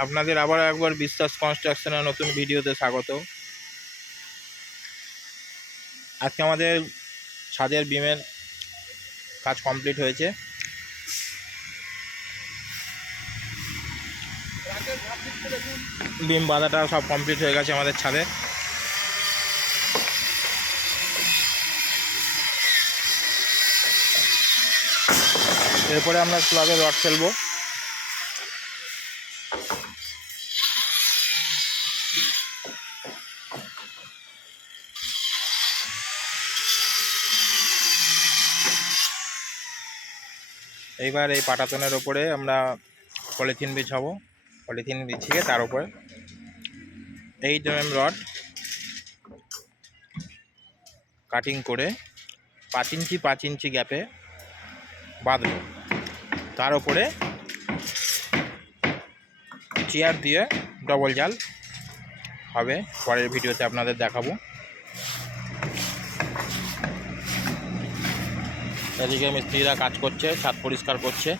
আপনাদের আবার একবার বিশ্বাস কনস্ট্রাকশনের নতুন ভিডিওতে স্বাগত। আজকে আমাদের ছাদের বিমের কাজ কমপ্লিট হয়েছে। বিম বাঁধাটা সব কমপ্লিট হয়ে গেছে আমাদের ছাদে। এরপরে আমরা স্ল্যাবে রড ফেলবো। এইবার এই পাটাতনের ওপরে আমরা পলিথিন বিছাবো। পলিথিন বিছিয়ে তার উপরে 8 mm রড কাটিং করে 5 ইঞ্চি গ্যাপে বাঁধবো। তার উপরে চেয়ার দিয়ে ডবল জাল হবে। পরের ভিডিওতে আপনাদের দেখাবো। এদিকে মিস্ত্রিরা কাজ করছে, ছাদ পরিষ্কার করছে।